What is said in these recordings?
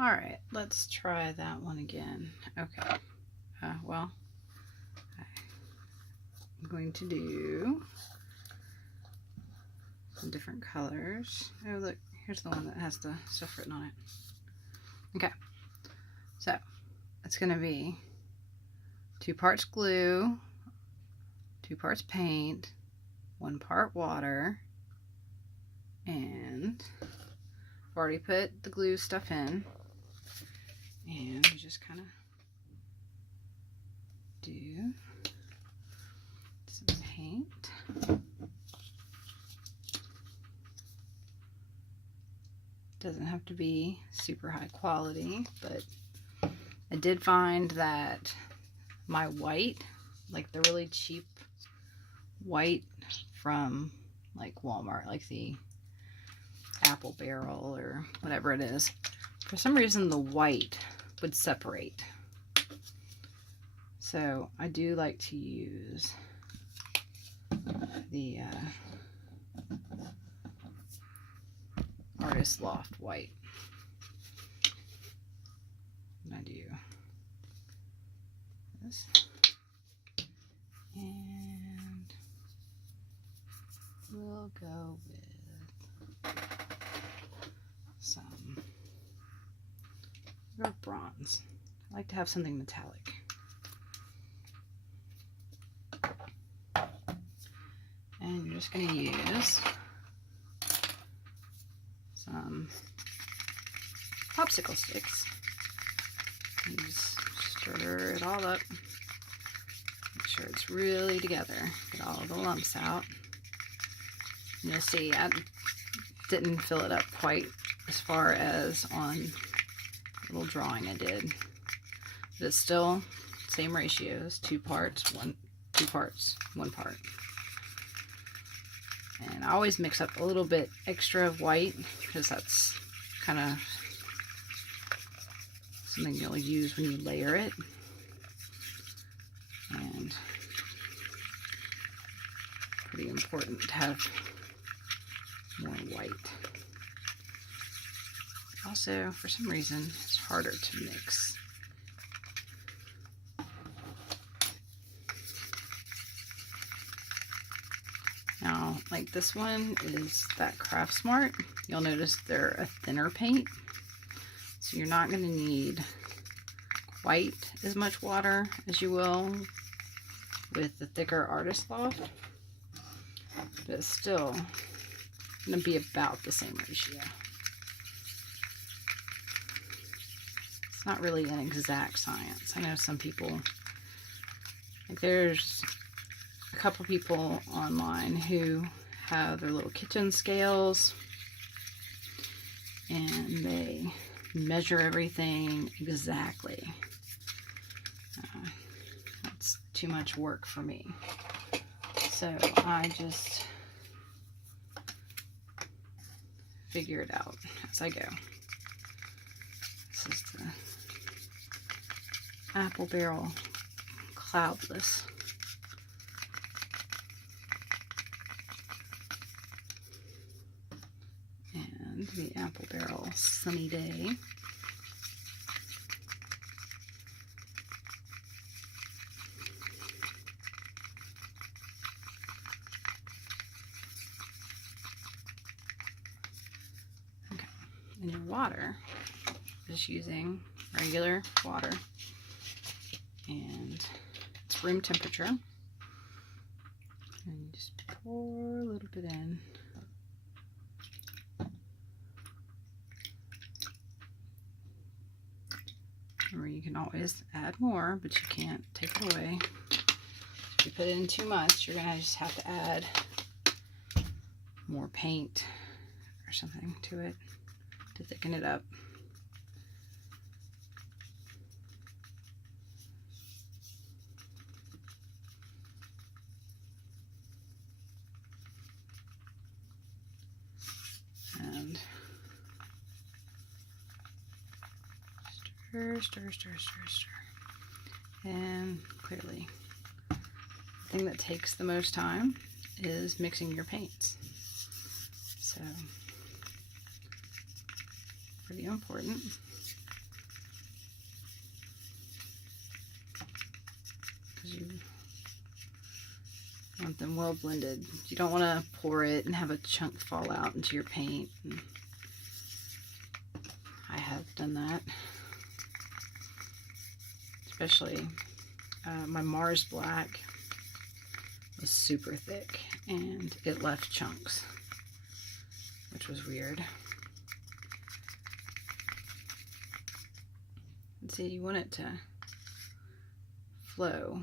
All right, let's try that one again. Okay. Well, I'm going to do some different colors. Oh, look, here's the one that has the stuff written on it. Okay. So, it's going to be 2 parts glue, 2 parts paint, 1 part water, and I've already put the glue stuff in, and we just kind of do some paint. Doesn't have to be super high quality, but I did find that my white, like the really cheap white from like Walmart, like the apple barrel or whatever it is, for some reason the white would separate. So I do like to use the Artist Loft white. And I do this. And we'll go with some bronze. I like to have something metallic. And you're just going to use some popsicle sticks. And just stir it all up. Make sure it's really together. Get all the lumps out. And you'll see I didn't fill it up quite as far as on the little drawing I did. But it's still same ratios, 2 parts, 1 part. And I always mix up a little bit extra of white because that's kind of something you'll use when you layer it. And pretty important to have more white. Also, for some reason, it's harder to mix. Now, like this one is that Craft Smart. You'll notice they're a thinner paint. So you're not going to need quite as much water as you will with the thicker Artist Loft. But it's still going to be about the same ratio. It's not really an exact science. I know some people, like there's a couple people online who have their little kitchen scales and they measure everything exactly. That's too much work for me. So I just figure it out as I go. This is the Apple Barrel Cloudless. And the Apple Barrel Sunny Day. Okay, and your water, just using regular water, and it's room temperature. And you just pour a little bit in. Remember, you can always add more, but you can't take it away. If you put in too much, you're gonna just have to add more paint or something to it to thicken it up. And stir, stir, stir, stir, stir. And clearly, the thing that takes the most time is mixing your paints. So Pretty important. Because you want them well blended. You don't want to pour it and have a chunk fall out into your paint. And I have done that. Especially my Mars Black was super thick and it left chunks, which was weird. And see, you want it to flow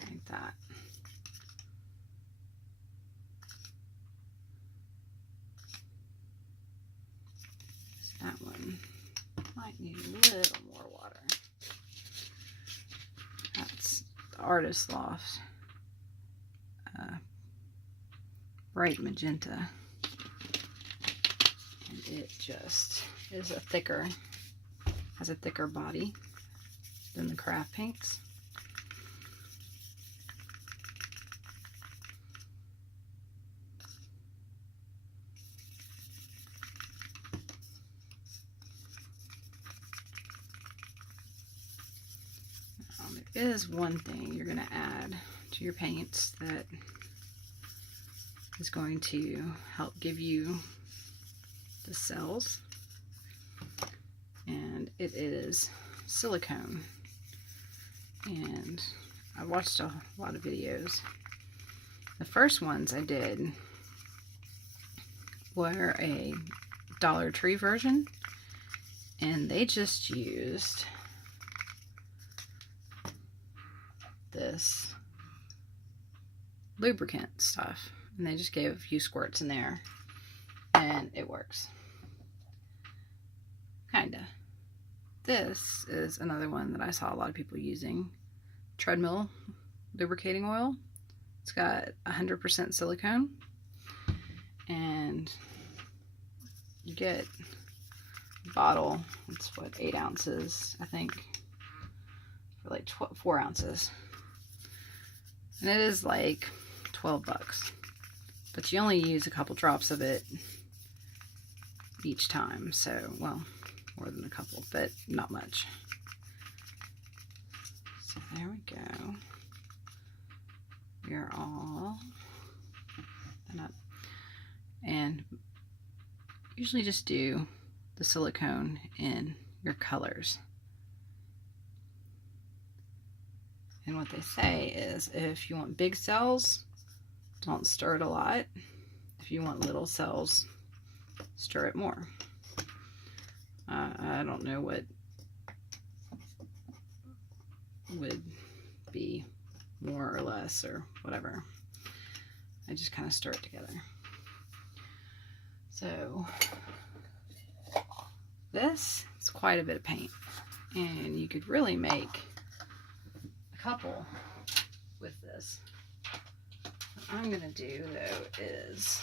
like that. That one might need a little more water. That's the Artist Loft bright magenta, and it just is a thicker, has a thicker body than the craft paints. There is one thing you're going to add to your paints that is going to help give you the cells, and it is silicone. And I watched a lot of videos. The first ones I did were a Dollar Tree version, and they just used this lubricant stuff, and they just gave a few squirts in there and it works. Kinda. This is another one that I saw a lot of people using, treadmill lubricating oil. It's got 100% silicone, and you get a bottle, it's what, 8 ounces I think, for like 4 ounces. And it is like $12, but you only use a couple drops of it each time. So, well, more than a couple, but not much. So there we go. We are all done up. And usually just do the silicone in your colors. And what they say is, if you want big cells, don't stir it a lot. If you want little cells, stir it more. I don't know what would be more or less or whatever. I just kind of stir it together. So this is quite a bit of paint, and you could really make couple with this. What I'm gonna do though is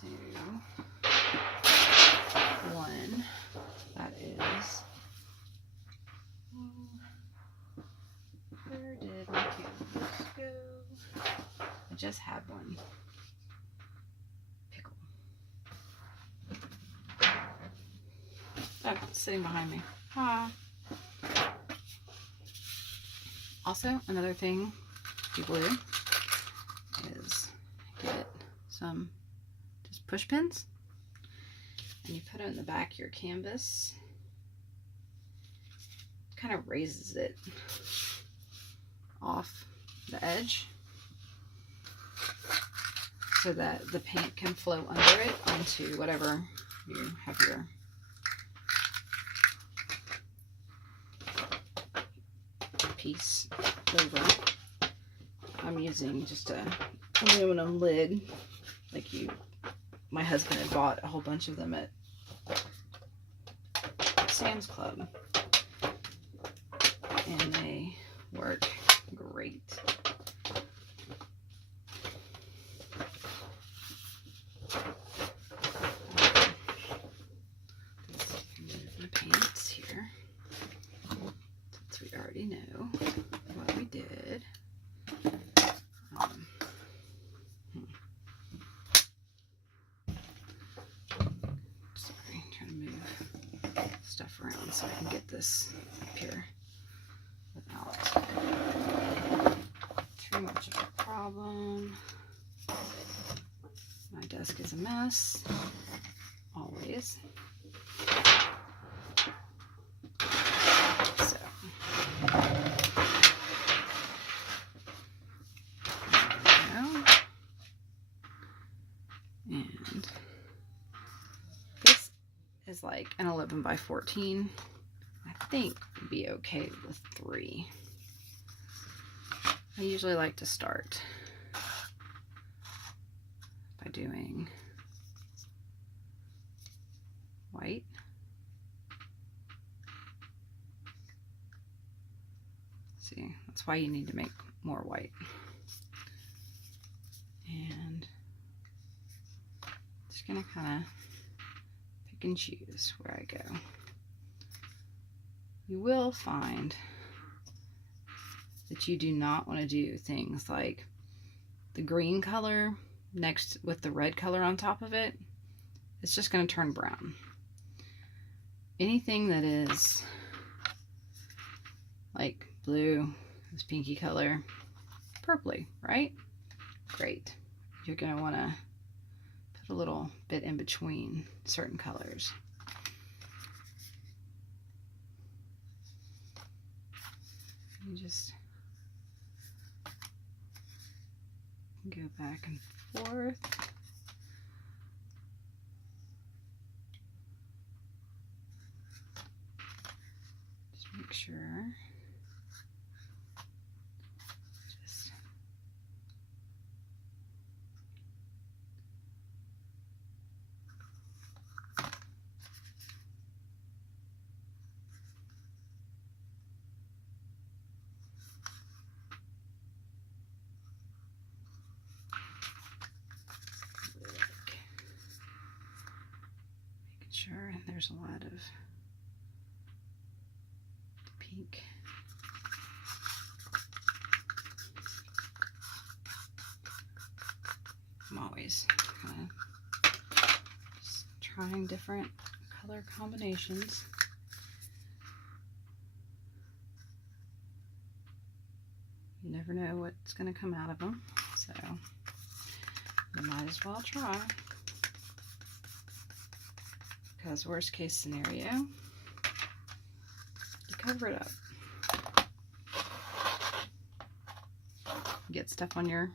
do one that is, where did my canvas go? I just had one. Pickle. Oh, it's sitting behind me. Ah. Also, another thing people do is get some just push pins, and you put it in the back of your canvas. Kind of raises it off the edge so that the paint can flow under it onto whatever you have your piece over. I'm using just a aluminum lid, like my husband had bought a whole bunch of them at Sam's Club, and they work great. Move my paints here, since we already know what we did. move stuff around so I can get this up here without too much of a problem. My desk is a mess, always. So, there we go. And this is like an 11 by 14. I think would be okay with 3. I usually like to start by doing white. See, that's why you need to make more white. And just gonna kind of pick and choose where I go. You will find that you do not want to do things like the green color next with the red color on top of it. It's just going to turn brown. Anything that is like blue, this pinky color, purpley, right? Great. You're going to want to put a little bit in between certain colors. You just go back and forth. Just make sure. Just sure, and there's a lot of pink. I'm always kind of just trying different color combinations. You never know what's going to come out of them, so you might as well try. Because worst case scenario, you cover it up. Get stuff on your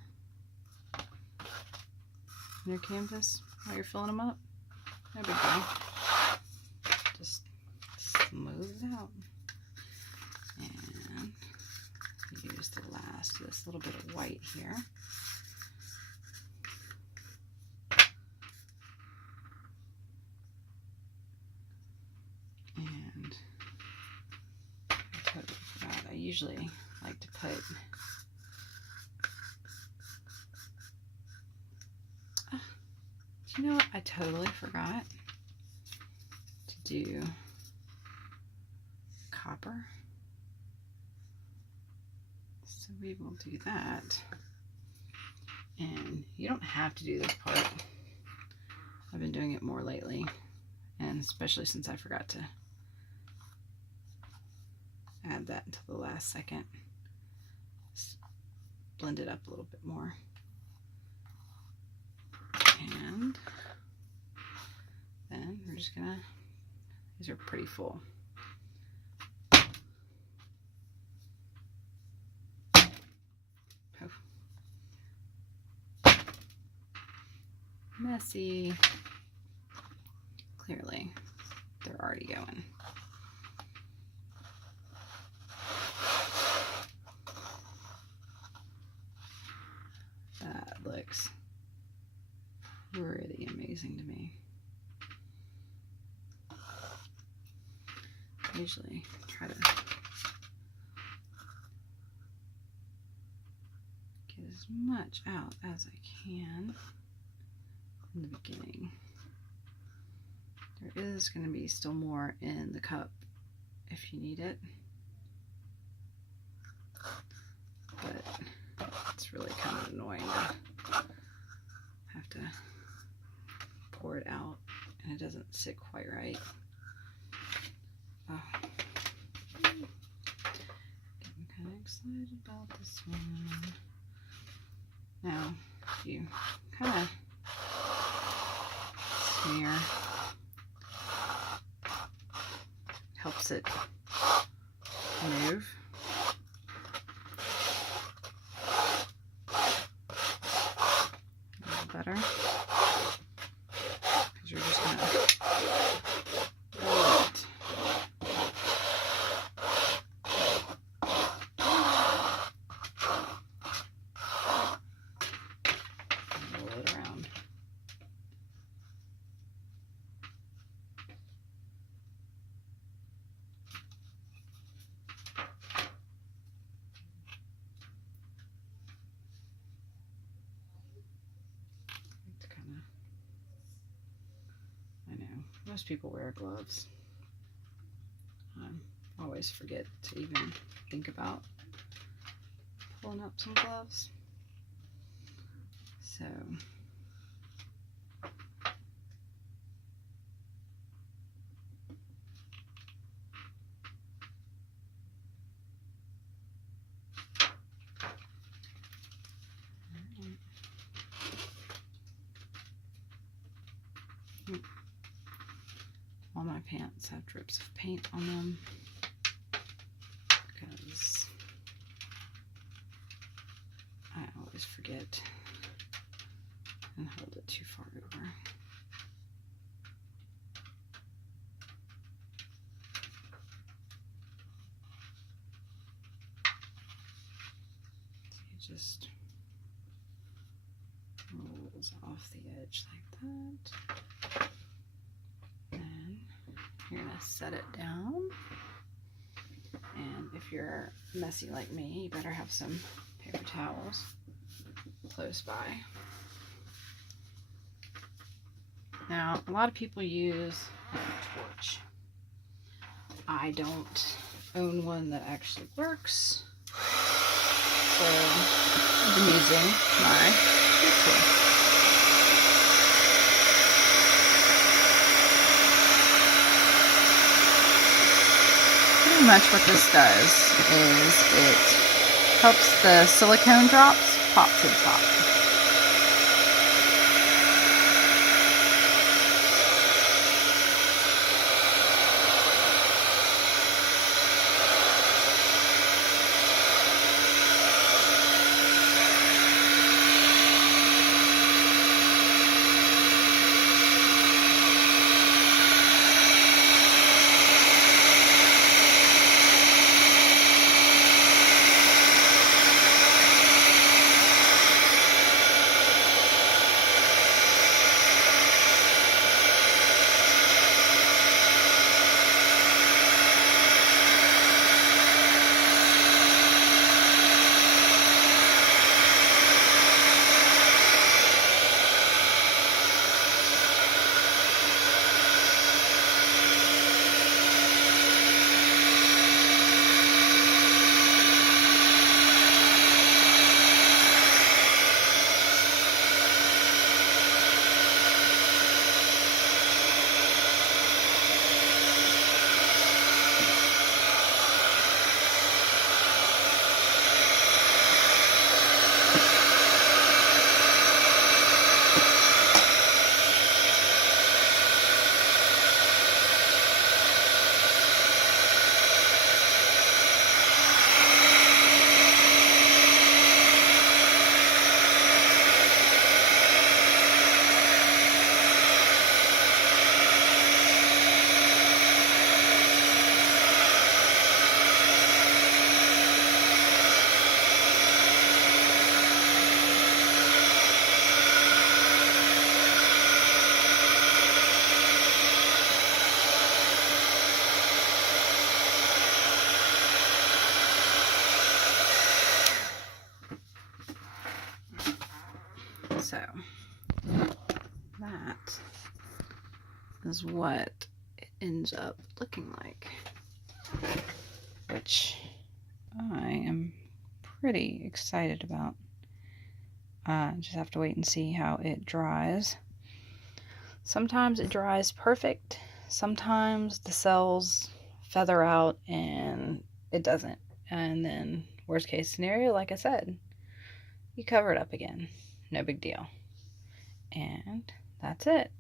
canvas while you're filling them up. No big deal. Just smooth it out. And use this little bit of white here. And I totally forgot. I usually like to put do you know what? I totally forgot to do copper. So we will do that. And you don't have to do this part. I've been doing it more lately, and especially since I forgot to add that until the last second. Just blend it up a little bit more. And then we're just gonna, these are pretty full. Oh. Messy. Clearly, they're already going. That looks really amazing to me. I usually try to get as much out as I can in the beginning. There is going to be still more in the cup if you need it, but it's really kind of annoying to have to pour it out and it doesn't sit quite right. Oh. Getting kind of excited about this one. Now, you kind of smear, helps it move. A little better. Because you're just going to roll it. Roll it around. I know, most people wear gloves. I always forget to even think about pulling up some gloves. So, all my pants have drips of paint on them because I always forget and hold it too far over. So it just rolls off the edge like that. And you're gonna set it down. And if you're messy like me, you better have some paper towels close by. Now, a lot of people use a torch. I don't own one that actually works, so I've been using my tool. Pretty much what this does is it helps the silicone drops pop to the top. So that is what it ends up looking like, which I am pretty excited about. Just have to wait and see how it dries. Sometimes it dries perfect. Sometimes the cells feather out and it doesn't. And then worst case scenario, like I said, you cover it up again. No big deal. And that's it.